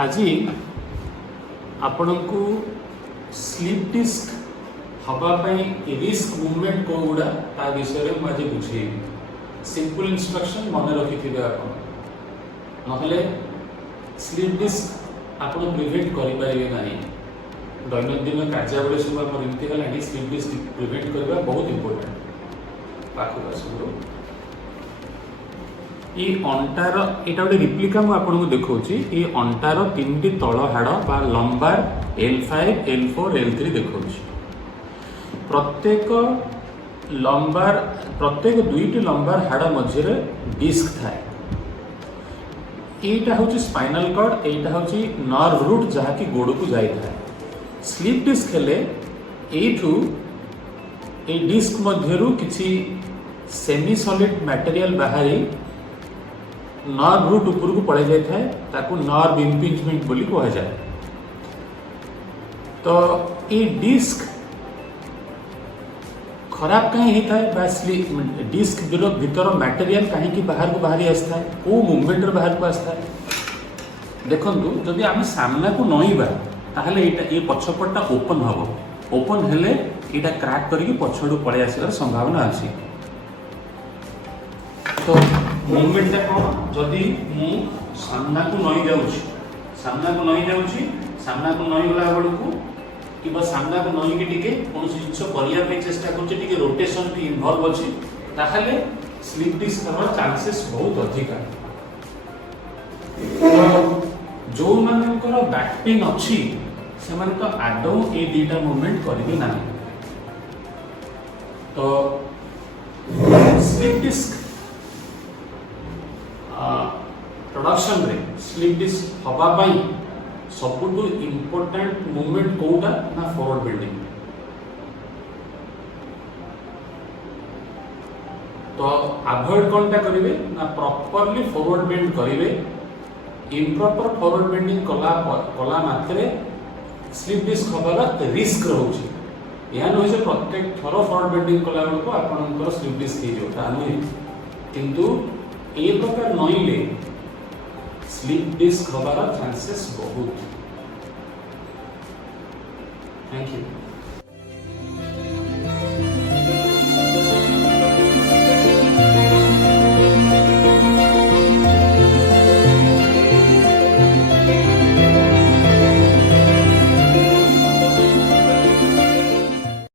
आज आपण को स्लीप डिस्क हवापाई रिस्क मूवमेंट को गुड़ा ता विषय में आज बुझे सिंपल इंस्ट्रक्शन मन रखी थे आप ना स्लीप डिस्क आप प्रिवेंट करें ना दैनंदिन कार्यावली सब आम एमती है स्लीप डिस्क प्रिवेंट करवा बहुत इंपोर्टेंट पाखक आसो ये अंटार यहाँ गोटे रिप्लिका मुझे देखा ये अंटार तीन तल हाड़ बा लंबार L5 L4 L3 देखा प्रत्येक लंबार प्रत्येक दुईटी लंबार हाड़ मझे डिस्क थाए यहाँ हूँ स्पाइनल कॉर्ड यहाँ हूँ नर्व रूट जहाँकि गोड़ को जाए स्लीप डिस्क हेले एठू ए डिस्क मध्यरु किछि सेमी सॉलिड मटेरियल बाहरी नर्व रूट ऊपर को पड़े जाए ताकू नर्व इम्पिंजमेंट बोली कहा जाए। तो ये डिस्क खराब कहीं होता है डिस्क भीतर मटेरियल कहीं बाहर को बाहरी आसता है को मूवमेंट बाहर को आसता है देखु जदि आम सामना को नईबा ताहले ये पछपटा ओपन हम ओपन हेले यहाँ क्रैक करके पछड़ू पड़े आसार संभावना अच्छी। तो मूवमेंट कौन जदि मु सामना को नई जाऊँगी सामना को नई जाऊँगी सामना को नई गला बेलू कि सामना को नई टिके कौन जिन करने चेष्टा कर रोटेशन भी इनवल्व अच्छी ताहले स्लीप डिस्क हमार चांसेस बहुत अधिका। जो मानकर बैक पेन अच्छी से माने तो आदौ ये दुईटा मूवमेंट करेंगे ना। तो स्लीप डिस्क प्रोडक्शन रे स्लीप डिस्क हवापाई सबुठु इम्पोर्टेंट मूवमेंट कोटा ना फॉरवर्ड बेंडिंग। तो अवॉइड कौनटा करेंगे ना प्रॉपर्ली फॉरवर्ड बेंड करेंगे इम्प्रॉपर फॉरवर्ड बेंडिंग कला मात्रे स्लीप डिस्क हबार रिस्क रोचे या नुहे प्रत्येक थर फॉरवर्ड बेंडिंग कला बेलू आप स्लीप डिस्क हो नुहे किंतु ए प्रकार नईले स्लीप डिस्क हबार चांसेस बहुत। Thank you.